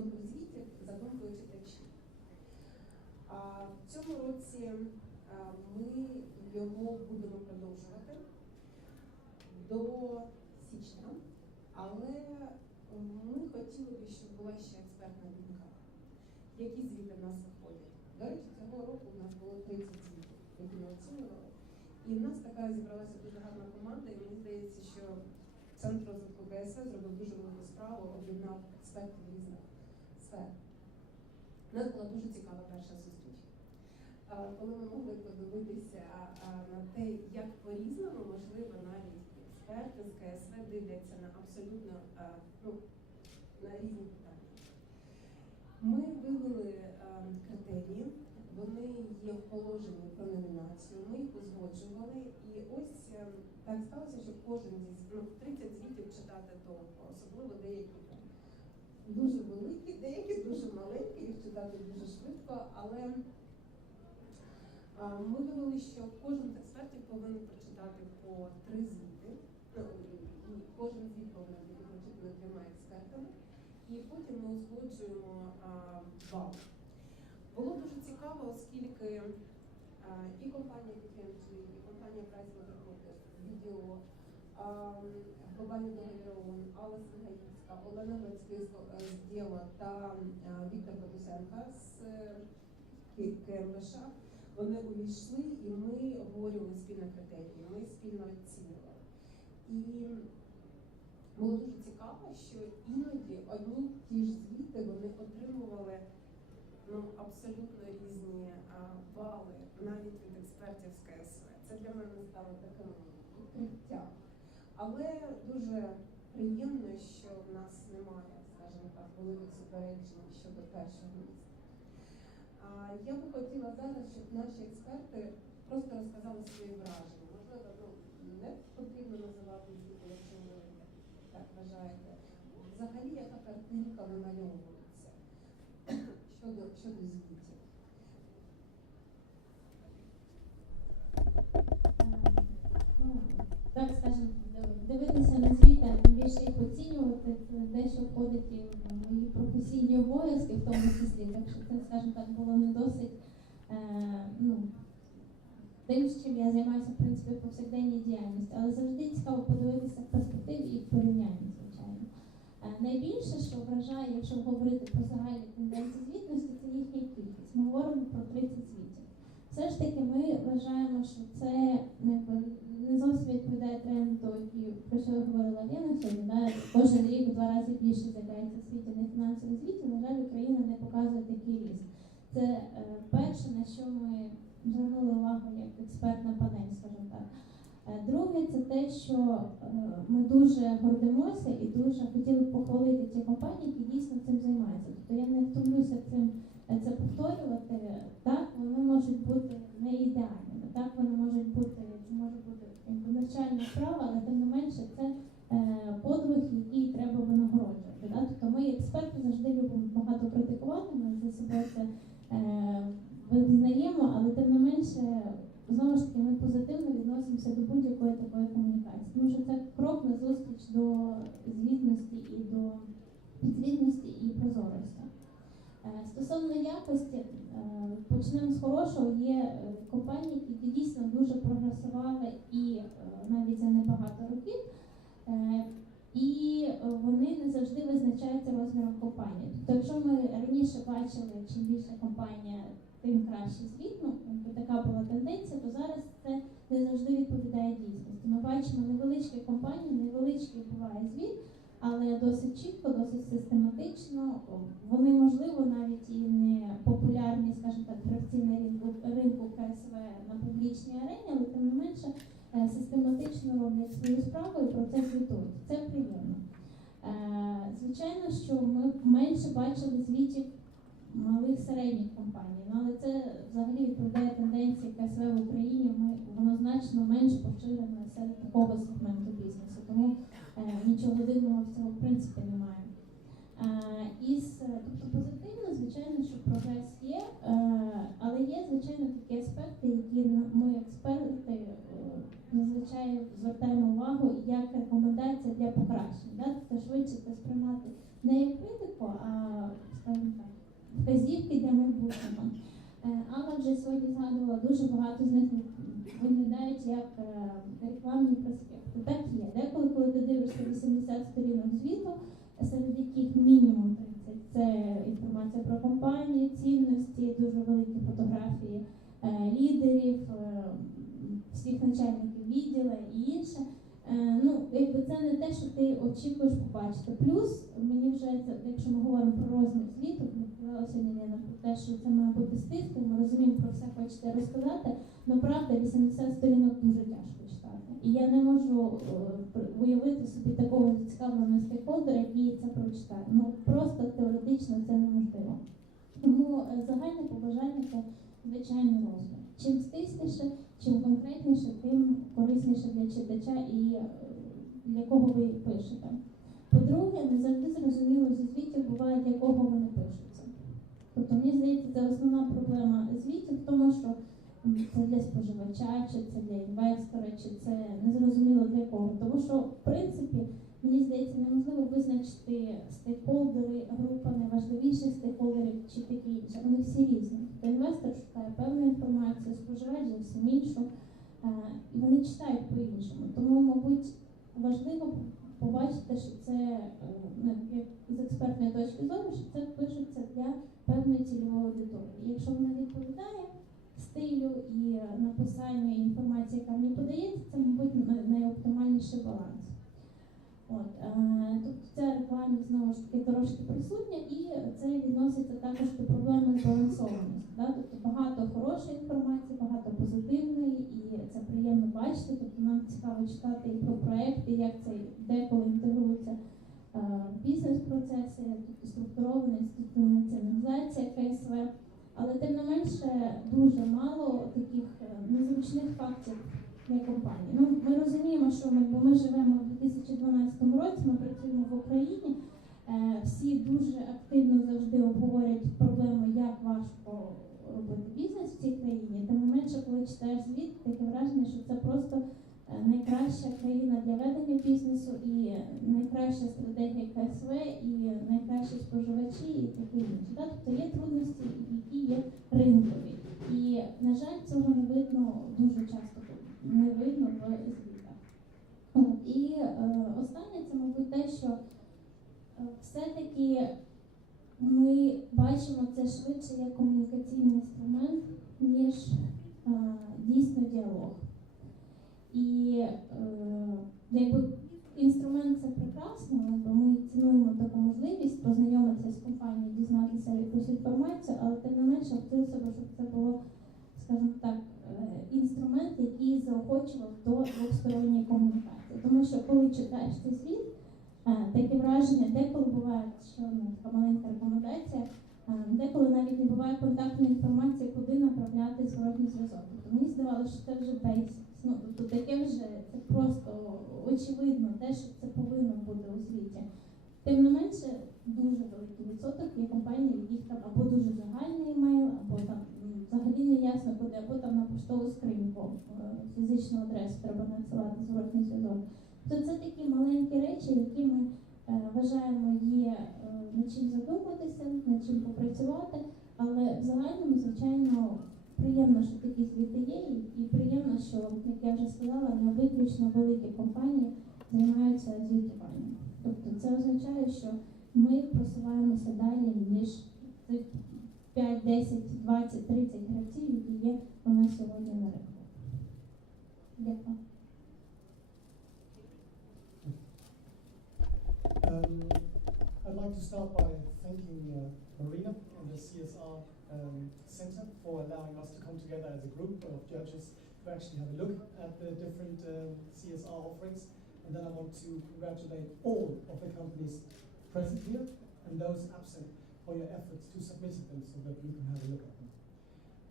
звітів за думкою читачів. В цьому році ми його будемо продовжувати до січня, але ми хотіли б, щоб була ще експертна думка. Які звіти в нас виходять? До речі, цього року у нас було 30 звітів, які ми оцінювали. І в нас така зібралася дуже гарна команда, і мені здається, що Центр розвитку КСВ зробив дуже велику справу, об'єднав експертів різних сфер. У нас була дуже цікава перша зустріч, коли ми могли подивитися на те, як по-різному, можливо, навіть експерти з КСВ дивляться на абсолютно на різні питання. Ми вивели критерії, вони є в положенні про номінацію, ми їх узгоджували, і ось так сталося, що кожен зі 30 звітів читати довго, особливо деякі дуже великі, деякі дуже маленькі, їх читати дуже швидко, але ми вивели, що кожен з експертів повинен прочитати по 3 звіти, кожен звіт повинен бути прочитаний 2 експертами, і потім ми узгоджуємо бал. Було дуже цікаво, оскільки і компанія PKMG, і компанія PricewaterhouseCoopers, відео, глобальний договір ООН, Алла Сенгаївська, Олена Грицько з Діла та Віктор Подусенко з КМВШ, вони увійшли і ми обговорювали спільні критерії, ми спільно оцінювали. І було дуже цікаво, що іноді одні ті ж звіти вони отримували абсолютно різні бали, навіть від експертів з КСВ. Це для мене стало таким відкриттям. Але дуже приємно, що в нас немає, скажімо так, великих суперечень щодо першого місця. Я би хотіла зараз, щоб наші експерти просто розказали свої враження. Можливо, не потрібно називати звіти, якщо ви так вважаєте. Взагалі, яка картинка вимальовується щодо звітів? Так, скажімо, дивитися на звіти, а тим більше їх оцінювати, це дещо входить і в мої професійні обов'язки, в тому числі. Так що це, скажімо так, було не досить тим, з чим я займаюся, в принципі, в повсякденній діяльності. Але завжди цікаво подивитися в перспективі і в порівнянні, звичайно. Найбільше, що вражає, якщо говорити про загальні тенденції звітності, це їхня кількість. Ми говоримо про 30 звітів. Все ж таки ми вважаємо, що це не зовсім відповідає тренду, про що говорила Лена сьогодні. Да? Кожен рік в 2 рази більше з'являється в світі нефінансових звітів. На жаль, Україна не показує такий ріст. Це перше, на що ми звернули увагу як експертна панель, скажімо так. Друге, це те, що ми дуже гордимося і дуже хотіли похвалити ті компанії, які дійсно цим займаються. Тобто я не втомлюся це повторювати. Так, вони можуть бути не ідеальними, так, вони можуть бути, це може бути навчальна справа, але тим не менше це подвиг, який треба винагороджувати. Так? Тобто ми, експерти, завжди любимо багато критикувати, ми за собою це визнаємо, але тим не менше, знову ж таки, ми позитивно відносимося до будь-якої такої комунікації. Тому що це крок на зустріч до звітності і до підзвітності і прозорості. Стосовно якості, почнемо з хорошого. Є компанії, які дійсно дуже прогресували і навіть за небагато років, і вони не завжди визначаються розміром компанії. Тобто, якщо ми раніше бачили, чим більша компанія, тим краще звіт, така була тенденція, то зараз це не завжди відповідає дійсності. Ми бачимо невеличкі компанії, невеличкий буває звіт, але досить чітко, досить систематично. Вони, можливо, навіть і не популярні, скажімо так, гравці на ринку КСВ на публічній арені, але тим не менше систематично роблять свою справу і про це звітують. Це приємно. Звичайно, що ми менше бачили звітів малих середніх компаній, але це взагалі відповідає тенденції КСВ в Україні. Воно значно менш поширене серед такого сегменту бізнесу, тому нічого дивного в цьому в принципі немає. Тобто позитивно, звичайно, що прогрес є, але є, звичайно, такі аспекти, які ми, експерти, зазвичай звертаємо увагу як рекомендація для покращення. Тобто швидше це сприймати не як критику, а майбутнього. Алла вже сьогодні згадувала, дуже багато з них виглядають як рекламні проспекти. Так є. Деколи, коли ти дивишся 80 сторінок звіту, серед яких мінімум 30 – це інформація про компанію, цінності, дуже великі фотографії лідерів, всіх начальників відділу і інше. Якби це не те, що ти очікуєш побачити. Плюс, мені вже, якщо ми говоримо про розмір звіту, ми казала сьогодні Лена про те, що це має бути стисло, ми розуміємо, про все хочете розказати, але правда, 80 сторінок дуже тяжко читати. І я не можу уявити собі такого зацікавленого стейкхолдера, який це прочитає. Просто теоретично це неможливо. Тому загальне побажання – це, звичайно, розмір. Чим стисліше, чим конкретніше, тим корисніше для читача і для кого ви пишете. По-друге, не завжди зрозуміло зі звітів буває, для кого вони пишуться. Тобто, мені здається, це основна проблема звітів в тому, що це для споживача, чи це для інвестора, чи це незрозуміло для кого. Тому що, в принципі, мені здається, неможливо визначити стейкхолдери, група найважливіших стейкхолдерів чи таке інше. Вони всі різні. Тобто інвестор шукає певну інформацію, споживач зовсім іншу, і вони читають по-іншому. Тому, мабуть, важливо побачити, що це, як з експертної точки зору, що це пишеться для певної цільової аудиторії. Якщо вона відповідає стилю і написанню інформації, яка мені подається, це, мабуть, найоптимальніший баланс. Тобто ця реклама, знову ж таки, трошки присутня, і це відноситься також до проблеми збалансованості. Тобто багато хорошої інформації, багато позитивної, і це приємно бачити. Тобто нам цікаво читати і про проекти, як це деколи інтегрується бізнес-процеси, тобто структурована інституціалізація КСВ. Але тим не менше дуже мало таких незручних фактів для компанії. Ми розуміємо, що ми живемо в 2012 році, ми працюємо в Україні, всі дуже активно завжди обговорюють проблему, як важко робити бізнес в цій країні. Тим не менше, коли читаєш звіт, таке враження, що це просто найкраща країна для ведення бізнесу і найкраща стратегія КСВ, і найкращі споживачі, і таке інше. Тобто є трудності, які є ринкові. І, на жаль, цього не видно дуже часто, не видно в звітах. І останнє, це, мабуть, те, що все-таки ми бачимо це швидше як комунікаційний інструмент, ніж дійсно діалог. І якби інструмент це прекрасно, ми цінуємо таку можливість познайомитися з компанією, дізнатися якусь інформацію, але тим не менше хотілося б, щоб це було, скажімо так, інструмент, який заохочував до двосторонньої комунікації. Тому що коли читаєш цей звіт, таке враження, деколи буває, що така маленька рекомендація, деколи навіть не буває контактної інформації, куди направляти зворотній зв'язок. Тобто мені здавалося, що це вже basics. Тобто таке вже, це просто очевидно, те, що це повинно бути у звіті. Тим не менше, дуже великий відсоток є компаній, в яких там або дуже загальний емейл, або там взагалі не ясно куди, або там на поштову скриньку фізичну адресу треба надсилати зворотній зв'язок. Тобто це такі маленькі речі, які ми вважаємо є над чим задуматися, над чим попрацювати, але в загальному, звичайно, приємно, що такі звіти є, і приємно, що, як я вже сказала, не виключно великі компанії займаються звітуванням. Тобто це означає, що ми просуваємося далі, ніж цих 5, 10, 20, 30 гравців, які є у нас сьогодні на ринку. Дякую. I'd like to start by thanking Marina and the CSR Center for allowing us to come together as a group of judges to actually have a look at the different CSR offerings. And then I want to congratulate all of the companies present here and those absent for your efforts to submit them so that we can have a look at them.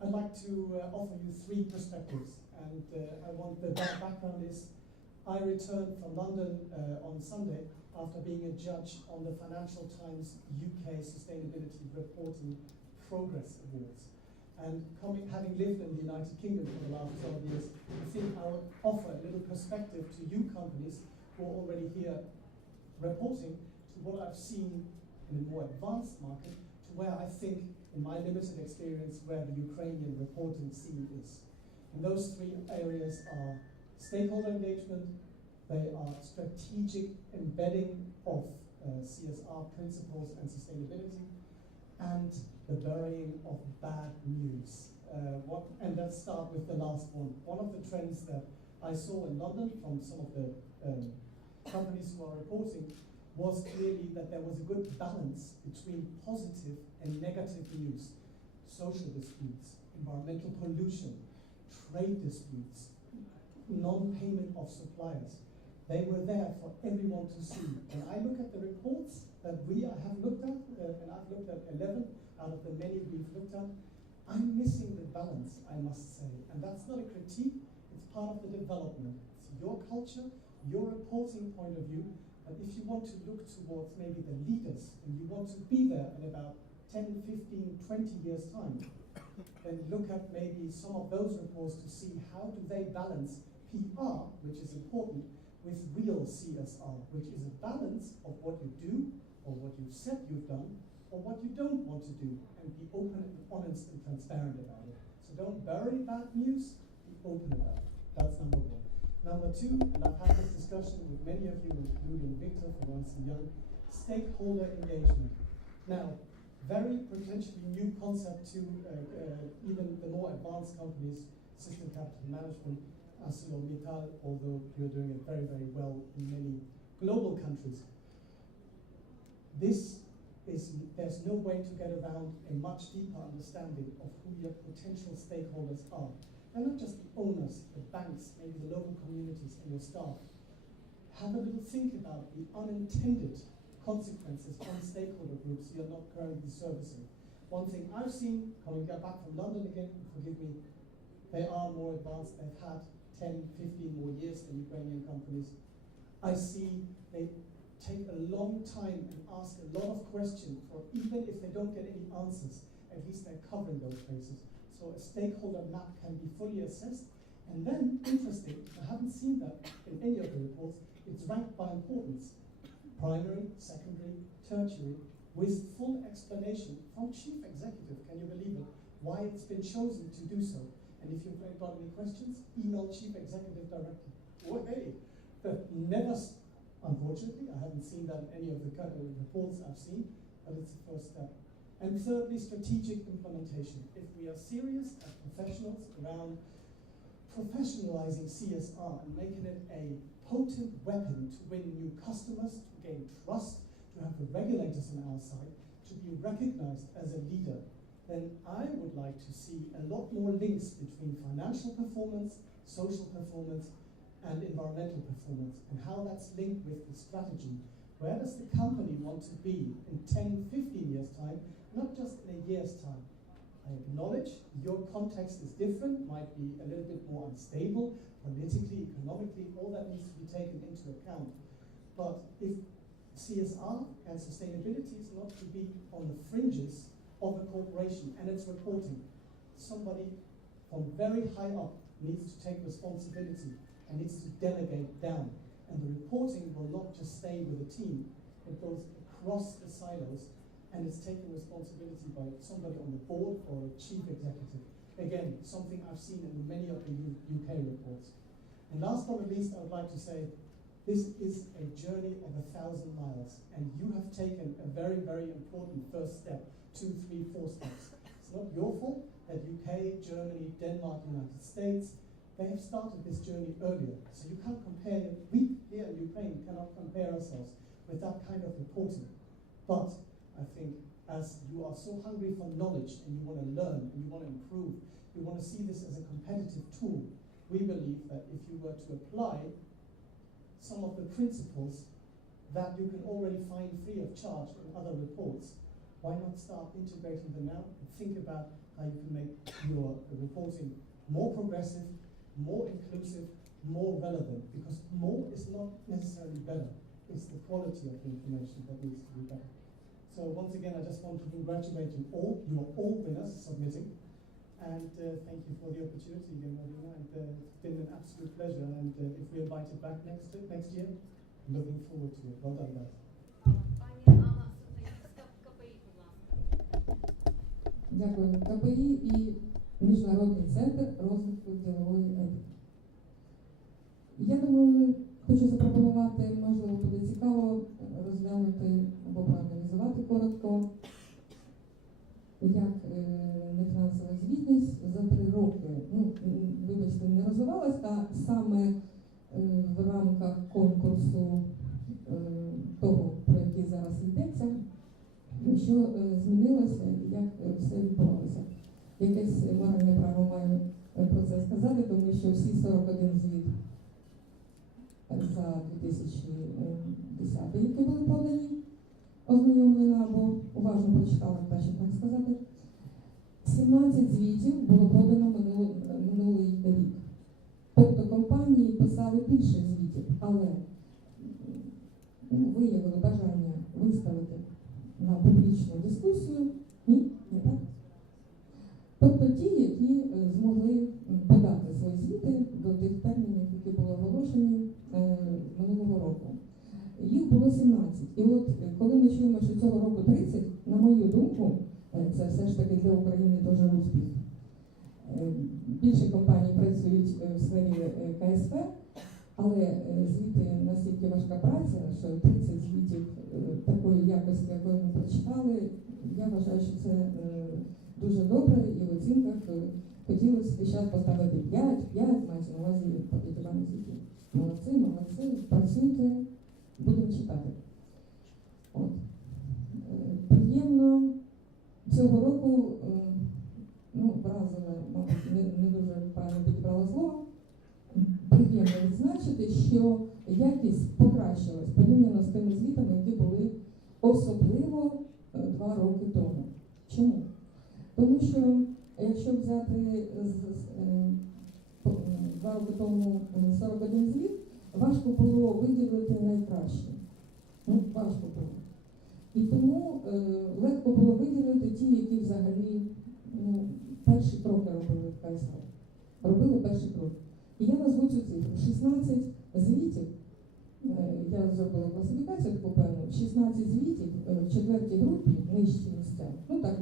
I'd like to offer you 3 perspectives, and the background is I returned from London on Sunday after being a judge on the Financial Times UK Sustainability Reporting Progress Awards. And having lived in the United Kingdom for the last 12 years, I think I'll offer a little perspective to you companies who are already here reporting to what I've seen in a more advanced market, to where I think, in my limited experience, where the Ukrainian reporting scene is. And those three areas are stakeholder engagement, they are strategic embedding of CSR principles and sustainability, and the burying of bad news. And let's start with the last one. One of the trends that I saw in London from some of the companies who are reporting was clearly that there was a good balance between positive and negative news, social disputes, environmental pollution, trade disputes, non-payment of suppliers. They were there for everyone to see. When I look at the reports that I have looked at, and I've looked at 11 out of the many we've looked at, I'm missing the balance, I must say. And that's not a critique, it's part of the development. It's your culture, your reporting point of view, but if you want to look towards maybe the leaders, and you want to be there in about 10, 15, 20 years' time, then look at maybe some of those reports to see how do they balance PR, which is important, with real CSR, which is a balance of what you do, or what you've said you've done, or what you don't want to do, and be open and honest and transparent about it. So don't bury bad news, be open about it. That's number one. Number two, and I've had this discussion with many of you, including Victor from Ernst & Young, stakeholder engagement. Now, very potentially new concept to even the more advanced companies, system capital management, ArcelorMittal, although you're doing it very, very well in many global countries. There's no way to get around a much deeper understanding of who your potential stakeholders are. They're not just the owners, the banks, maybe the local communities and your staff. Have a little think about the unintended consequences on stakeholder groups you're not currently servicing. One thing I've seen, coming back from London again, forgive me, they are more advanced, they've had 10, 15 more years than Ukrainian companies. I see they take a long time and ask a lot of questions, or even if they don't get any answers, at least they're covering those bases. So a stakeholder map can be fully assessed. And then, interesting, I haven't seen that in any of the reports, it's ranked by importance. Primary, secondary, tertiary, with full explanation from chief executive, can you believe it, why it's been chosen to do so. And if you've got any questions, email chief executive directly. Oh, hey, but never, unfortunately, I haven't seen that in any of the reports I've seen, but it's the first step. And thirdly, strategic implementation. If we are serious as professionals around professionalizing CSR and making it a potent weapon to win new customers, to gain trust, to have the regulators on our side, to be recognized as a leader, then I would like to see a lot more links between financial performance, social performance, and environmental performance, and how that's linked with the strategy. Where does the company want to be in 10, 15 years' time, not just in a year's time? I acknowledge your context is different, might be a little bit more unstable, politically, economically, all that needs to be taken into account. But if CSR and sustainability is not to be on the fringes of a corporation and its reporting, somebody from very high up needs to take responsibility and needs to delegate down. And the reporting will not just stay with a team, it goes across the silos, and it's taken responsibility by somebody on the board or a chief executive. Again, something I've seen in many of the UK reports. And last but not least, I would like to say, this is a journey of 1,000 miles, and you have taken a very, very important first step, 2, 3, 4 steps. It's not your fault that UK, Germany, Denmark, United States, they have started this journey earlier. So you can't compare, we here in Ukraine cannot compare ourselves with that kind of reporting. But I think as you are so hungry for knowledge and you want to learn and you want to improve, you want to see this as a competitive tool, we believe that if you were to apply some of the principles that you can already find free of charge in other reports, why not start integrating them now and think about how you can make your reporting more progressive, more inclusive, more relevant, because more is not necessarily better. It's the quality of the information that needs to be better. So once again, I just want to congratulate you all. You are all winners submitting. And thank you for the opportunity again, Marina. And it's been an absolute pleasure. And if we're invited back next year, looking forward to it. Well done, guys. Пані Алла, Софія, КПІ, будь ласка. Дякую. КПІ і Міжнародний центр розвитку ділової етики. Я думаю, хочу запропонувати, можливо, буде цікаво розглянути або проаналізувати коротко, як нефінансова звітність за 3 роки, вибачте, не розвивалась, а саме в рамках конкурсу того, про який зараз йдеться, що змінилося і як все відбувалося. Якесь моральне право маю про це сказати, тому що всі 41 звіт за 2010, які були подані, ознайомлена або уважно прочитала, краще так сказати. 17 звітів було подано минулий рік. Тобто компанії писали більше звітів, але виявили бажання виставити на публічну дискусію. Ні, не так. Тобто ті, які змогли подати свої звіти до тих термінів, які були оголошені минулого року. Їх було 17. І от коли ми чуємо, що цього року 30, на мою думку, це все ж таки для України дуже успіх. Більше компаній працюють в сфері КСП, але звіти настільки важка праця, що 30 звітів такої якості, якої ми прочитали, я вважаю, що це дуже добре, і в оцінках хотілося зараз поставити 5, мається на увазі пакетування звітів. Молодці, працюйте, будемо читати. От. Приємно цього року, вразила, мабуть, не дуже правильно підібрала слово, приємно відзначити, що якість покращилась порівняно з тими звітами, які були особливо 2 роки тому. Чому? Тому що, якщо взяти 2 роки тому 41 звіт, важко було виділити найкраще. Важко було. І тому легко було виділити ті, які взагалі перші кроки робили в КСП. Робили перші кроки. І я назву цю цифру. 16 звітів, я зробила класифікацію таку певну, 16 звітів в 4-й групі, нижчі місця, так,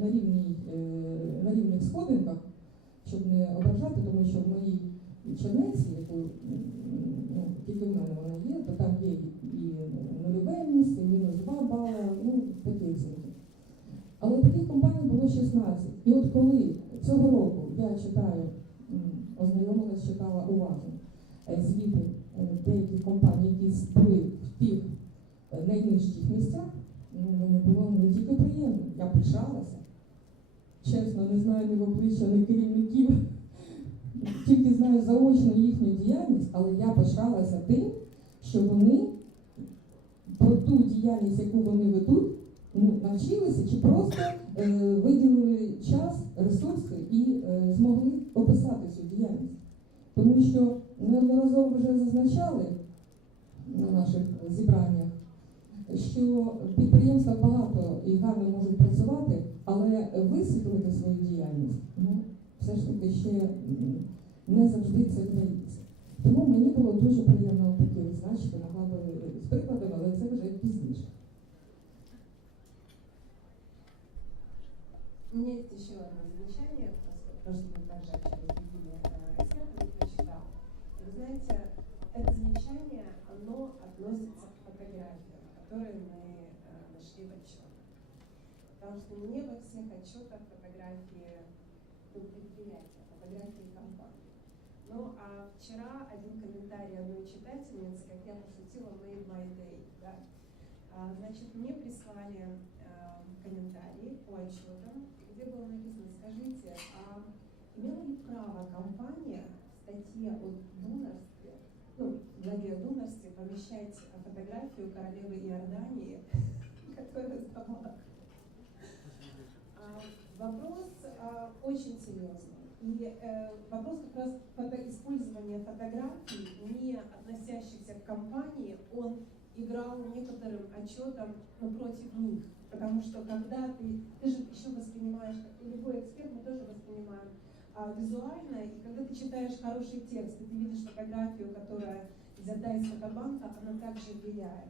на рівних сходинках, щоб не ображати, тому що в моїй чернеці, яку тільки в мене вона є, то там є і нульове місце, і мінус 2 бали, такі оцінки. Але таких компаній було 16. І от коли цього року я читаю, ознайомилась, читала уважно звіти деяких компаній, які були в тих найнижчих місцях, мені було не тільки приємно, я пишалася. Чесно, не знаю ні в обличчя, ні керівників, тільки знаю заочно їхню діяльність, але я пишалася тим, що вони про ту діяльність, яку вони ведуть, навчилися чи просто виділили час, ресурси і змогли описати цю діяльність. Тому що неодноразово вже зазначали на наших зібраннях, що підприємства багато і гарно можуть працювати, але висвітлити свою діяльність, все ж таки ще не завжди це вдається. Тому мені було дуже приємно таке відзначити, могла би з прикладом, але це вже пізніше. У меня есть еще одно замечание, потому что мы также общались с другими экспертами, прочитал. И вы знаете, это замечание, оно относится к фотографиям, которые мы нашли в отчетах. Потому что не во всех отчетах фотографии предприятия, фотографии компании. Ну, а вчера один комментарий одной читательницы, как я пошутила, made my day, да? Значит, мне прислали комментарии по отчетам, где было написано: скажите, а имела ли право компания в статье о донорстве, в главе о донорстве помещать фотографию королевы Иордании, которая сдавала? Вопрос очень серьезный. И вопрос как раз использования фотографий, не относящихся к компании, он играл некоторым отчетом против них. Потому что когда ты же еще воспринимаешь, как и любой эксперт, мы тоже воспринимаем визуально, и когда ты читаешь хороший текст, и ты видишь фотографию, которая взята из фотобанка, она также влияет.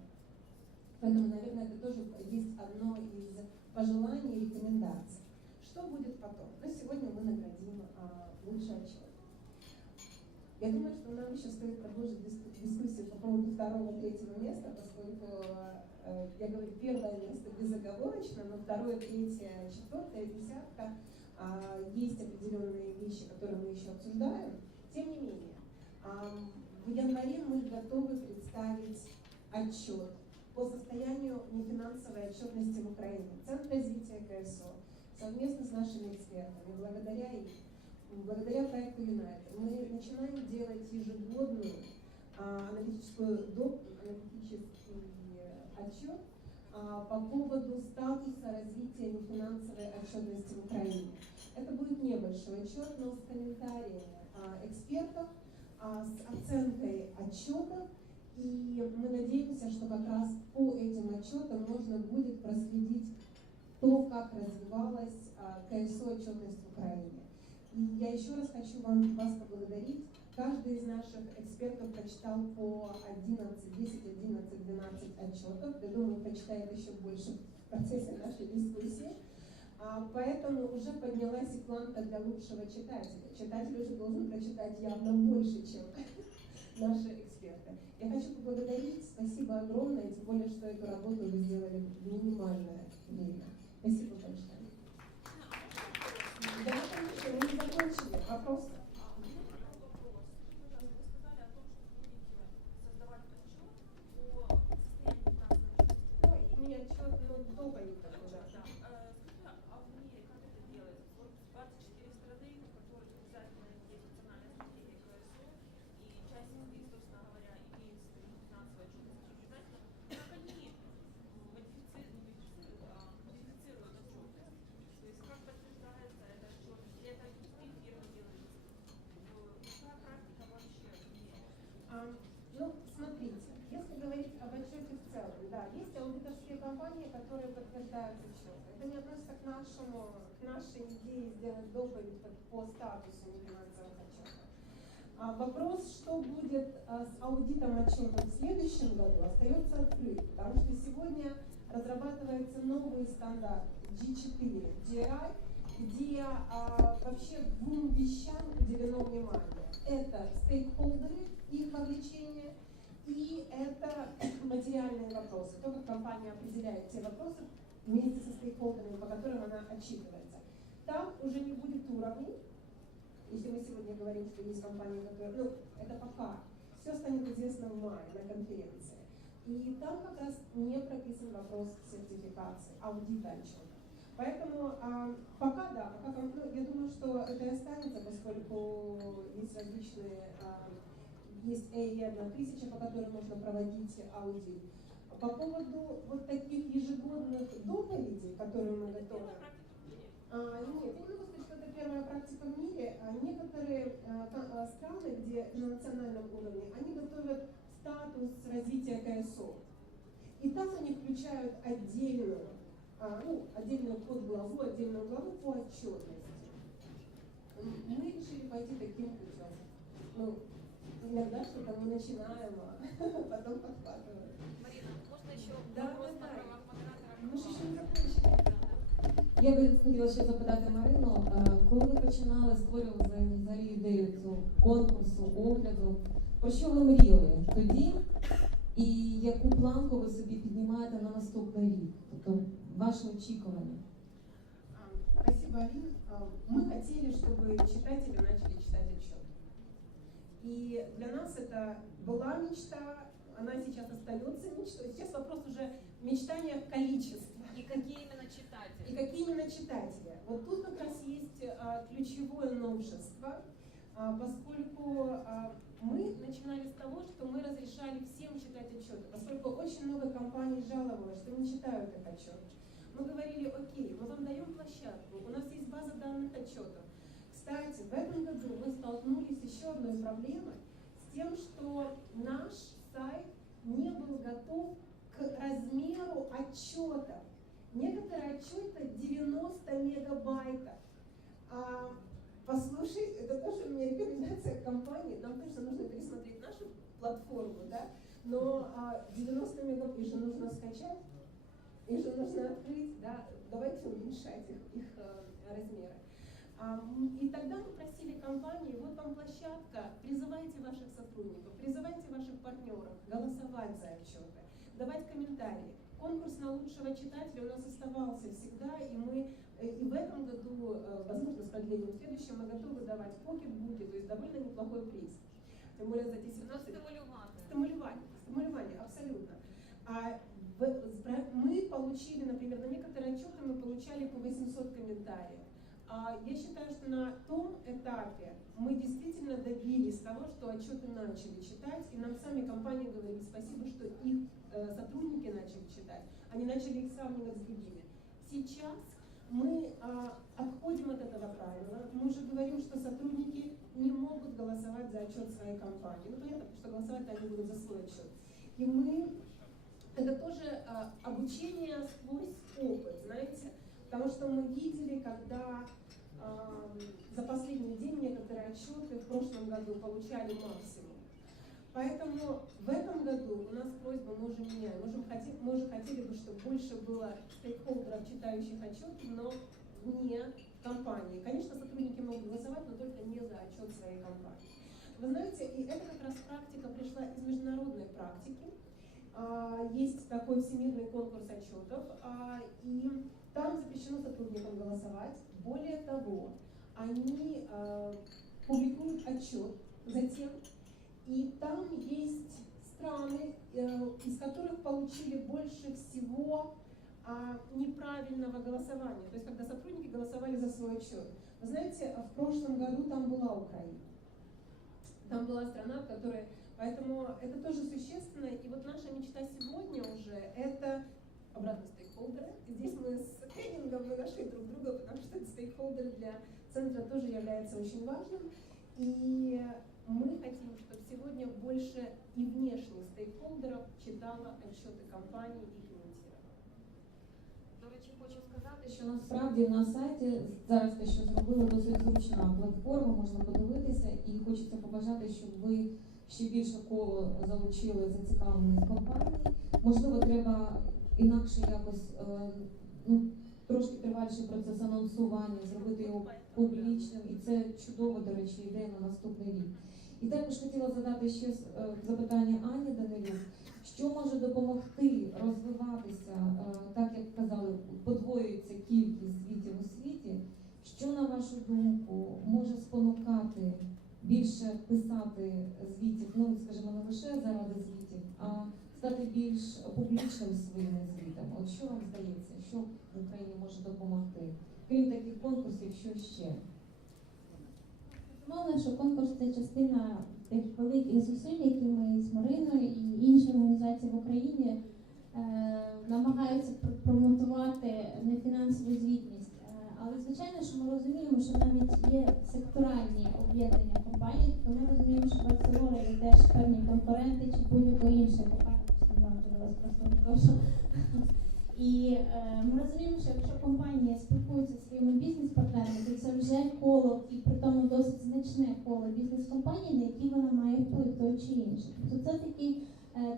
Поэтому, наверное, это тоже есть одно из пожеланий и рекомендаций. Что Что будет потом? Ну, сегодня мы наградим лучший отчет. Я думаю, что нам еще стоит продолжить дискуссию по поводу второго, третьего места, поскольку, я говорю, первое место безоговорочно, но второе, третье, четвертое, десятка, есть определенные вещи, которые мы еще обсуждаем. Тем не менее, в январе мы готовы представить отчет по состоянию нефинансовой отчетности в Украине. Центр развития КСО совместно с нашими экспертами, благодаря проекту United, мы начинаем делать ежегодный аналитический отчет по поводу статуса развития нефинансовой отчетности в Украине. Это будет небольшой отчет, но с комментариями экспертов, с оценкой отчетов, и мы надеемся, что как раз по этим отчетам можно будет проследить то, как развивалась КСО отчетность в Украине. И я еще раз хочу вас поблагодарить. Каждый из наших экспертов прочитал по 10, 11, 12 отчетов. Я думаю, прочитает еще больше в процессе нашей дискуссии. Поэтому уже поднялась и планка для лучшего читателя. Читатель уже должен прочитать явно больше, чем наши эксперты. Я хочу поблагодарить. Спасибо огромное, тем более, что эту работу вы сделали в минимальное время. Спасибо большое. Да, конечно, мы не закончили. Вопросы? Ну, смотрите, если говорить об отчете в целом, да, есть аудиторские компании, которые подтверждают отчет. Это не относится к нашей идее сделать доповедь по статусу нефинансовых отчетов. Вопрос, что будет с аудитом отчета в следующем году, остается открытым, потому что сегодня разрабатывается новый стандарт G4, GI, где вообще двум вещам уделено внимание. Это стейкхолдеры, их вовлечение, и это материальные вопросы. То, как компания определяет те вопросы вместе со стейкхолдерами, по которым она отчитывается. Там уже не будет уровней. Если мы сегодня говорим, что есть компании, которые... Ну, это пока. Все станет известно в мае на конференции. И там как раз не прописан вопрос сертификации, аудита отчета. Поэтому пока да, я думаю, что это и останется, поскольку есть различные, есть AE1000, по которым можно проводить аудит. По поводу вот таких ежегодных доповедей, которые мы готовы... Нет, я не могу сказать, что это первая практика в мире. Некоторые страны, где на национальном уровне, они готовят статус развития КСО. И там они включают отдельную подглаву, отдельную главу по отчетности. Мы решили пойти таким путем. Ну, иногда что-то мы начинаем, а потом подхватываем. Марина, можно еще Да, вопрос да, на правах модератора? Мы ж ще не закончили. Я би хотіла ще запитати Марину, коли ви починали створювати взагалі ідею цього конкурсу, огляду, про що ви мріяли тоді і яку планку ви собі піднімаєте на наступний рік? Тобто ваші очікування? Спасибо, Алин. Мы хотели, чтобы читатели начали читать отчет. И для нас это была мечта, она сейчас остается мечтой. Сейчас вопрос уже мечтания количества. И какие именно читатели? И какие именно читатели. Вот тут как раз есть ключевое новшество, поскольку мы начинали с того, что мы разрешали всем читать отчеты, поскольку очень много компаний жаловалось, что не читают их отчет. Мы говорили, окей, мы вам даем площадку, у нас есть база данных отчетов. Кстати, в этом году мы столкнулись с еще одной проблемой, с тем, что наш сайт не был готов к размеру отчета. Некоторые отчеты 90 мегабайтов. Послушай, это тоже у меня рекомендация компании, нам точно нужно пересмотреть нашу платформу, да? Но 90 мегабайт, их же нужно скачать, их же нужно открыть, да? давайте уменьшать их размеры. И тогда мы просили компании, вот вам площадка, призывайте ваших сотрудников, призывайте ваших партнеров голосовать за отчеты, давать комментарии. Конкурс на лучшего читателя у нас оставался всегда, и мы и в этом году, возможно, с продлением в следующем, мы готовы давать покетбуки, то есть довольно неплохой приз. Тем более за эти 17... Стимулирование, абсолютно. Мы получили, например, на некоторые отчеты мы получали по 800 комментариев. Я считаю, что на том этапе мы действительно добились того, что отчеты начали читать, и нам сами компании говорили спасибо, что их сотрудники начали читать, они начали их сравнивать с другими. Сейчас мы отходим от этого правила, мы уже говорим, что сотрудники не могут голосовать за отчет своей компании. Ну, понятно, что голосовать они будут за свой отчет. И это тоже обучение сквозь опыт, знаете, потому что мы видели, когда за последний день некоторые отчеты в прошлом году получали максимум. Поэтому в этом году у нас просьба, мы уже меняем, мы уже хотели бы, чтобы больше было стейкхолдеров, читающих отчеты, но не компании. Конечно, сотрудники могут голосовать, но только не за отчет своей компании. Вы знаете, и это как раз практика пришла из международной практики. Есть такой всемирный конкурс отчетов, и там запрещено сотрудникам голосовать. Более того, они публикуют отчет затем, и там есть страны, из которых получили больше всего неправильного голосования. То есть, когда сотрудники голосовали за свой отчет. Вы знаете, в прошлом году там была Украина. Там была страна, в которой... Поэтому это тоже существенно. И вот наша мечта сегодня уже это обратно стейкхолдеры. И здесь мы с Хеннингом мы нашли друг друга, потому что стейкхолдеры для центра тоже является очень важным. И мы хотим, чтобы сегодня больше и внешних стейкхолдеров читало отчети компаній і коментувало. До речі, хочу сказати, що насправді на сайті зараз те, що зробили, досить зручна платформа, можна подивитися, і хочеться побажати, щоб ви ще більше коло залучили зацікавлених компаній. Можливо, треба інакше якось, трошки триваліший процес анонсування, зробити його публічним, і це чудова, до речі, ідея на наступний рік. І також хотіла задати ще запитання Ані Данилюк. Що може допомогти розвиватися, так як казали, подвоюється кількість звітів у світі, що, на вашу думку, може спонукати більше писати звітів, скажімо, не лише заради звітів, а стати більш публічним своїми звітами? От що вам здається, що в Україні може допомогти? Крім таких конкурсів, що ще? Безумовно, що конкурс – це частина тих великих зусиль, які ми з Мариною і інші організації в Україні намагаються промотувати нефінансову звітність. Але, звичайно, що ми розуміємо, що навіть є секторальні об'єднання компаній, то ми розуміємо, що Барселона є теж певні конкуренти чи будь-якої іншої компанії, просто. І ми розуміємо, що якщо компанія спілкується зі своїми бізнес-партнерами, то це вже коло, і при тому досить значне коло бізнес-компаній, на які вона має вплив той чи інший. Тобто це такий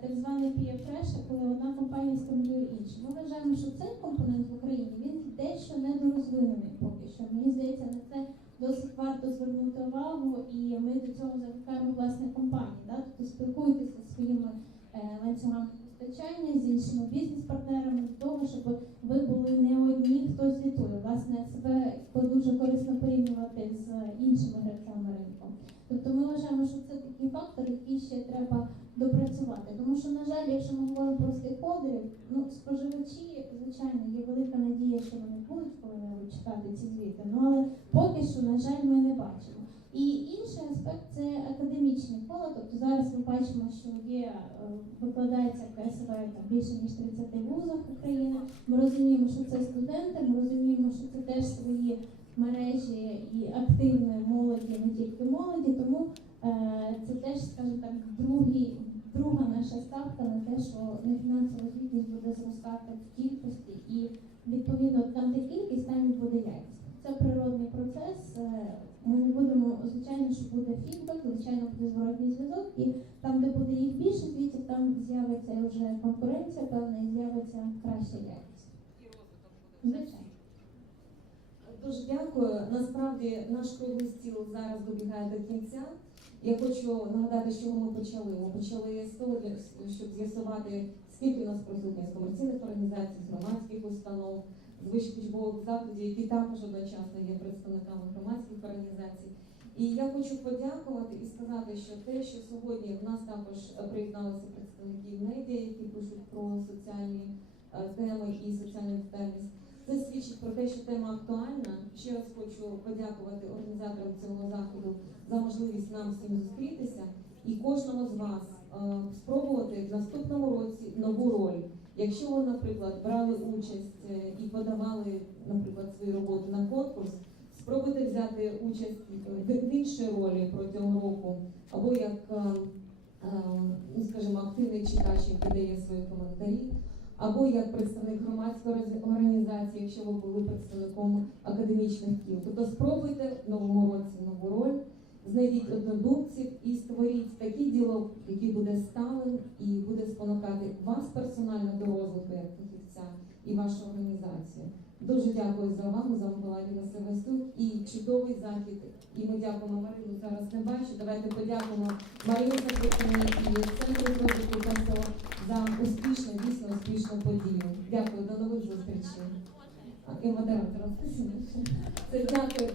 так званий peer pressure, коли одна компанія стимулює іншу. Ми вважаємо, що цей компонент в Україні, він дещо недорозвинений поки що. Мені здається, на це досить варто звернути увагу, і ми до цього закликаємо власне компанії. Тобто спілкуйтеся зі своїми ланцюгами постачання, з іншими бізнес-партнерами, для того, щоб ви були не одні, хто звітує. Власне, себе дуже корисно порівнювати з іншими гравцями ринку. Тобто ми вважаємо, що це такий фактор, який ще треба допрацювати. Тому що, на жаль, якщо ми говоримо про стейкхолдерів, споживачі, звичайно, є велика надія, що вони будуть коли-небудь читати ці звіти, але поки що, на жаль, ми не бачимо. І інший аспект – це академічне коло. Тобто зараз ми бачимо, що викладається КСВ більше ніж 30 вузах України. Ми розуміємо, що це студенти, ми розуміємо, що це теж свої мережі і активної молоді, не тільки молоді, тому це теж, скажімо так, друга наша ставка на те, що нефінансова звітність буде зростати в кількості і, відповідно, там де кількість, там і буде якість. Це природний процес. Ми не будемо, звичайно, що буде фідбек, звичайно, буде зворотній зв'язок, і там, де буде їх більше звітів, там з'явиться вже конкуренція, певна, і з'явиться краща якість. І розвиток буде. Звичайно. Дуже дякую. Насправді наш круглий стіл зараз добігає до кінця. Я хочу нагадати, з чого ми почали. Ми почали з того, щоб з'ясувати, скільки у нас присутні з комерційних організацій, з громадських установ, з вищих учбових закладів, які також одночасно є представниками громадських організацій. І я хочу подякувати і сказати, що те, що сьогодні в нас також приєдналися представники медіа, які пишуть про соціальні теми і соціальну відповідальність, це свідчить про те, що тема актуальна. Ще раз хочу подякувати організаторам цього заходу за можливість нам всім зустрітися і кожному з вас спробувати в наступному році нову роль. Якщо ви, наприклад, брали участь і подавали, наприклад, свої роботи на конкурс, спробуйте взяти участь в іншій ролі протягом року, або як, скажімо, активний читач, який дає свої коментарі, або як представник громадської організації, якщо ви були представником академічних кіл. Тобто спробуйте в новому році нову роль, знайдіть однодумців і створіть такий діалог, який буде сталим і буде спонукати вас персонально до розвитку як фахівця і вашу організацію. Дуже дякую за увагу. З вами була Ліна Севастюк і чудовий захід. І ми дякуємо Марину, зараз не бачу. Давайте подякуємо Марині Закрутині і Центру розвитку КСО за успішну, дійсно успішну подію. Дякую, до нових зустрічей. І модераторам. Це дякую.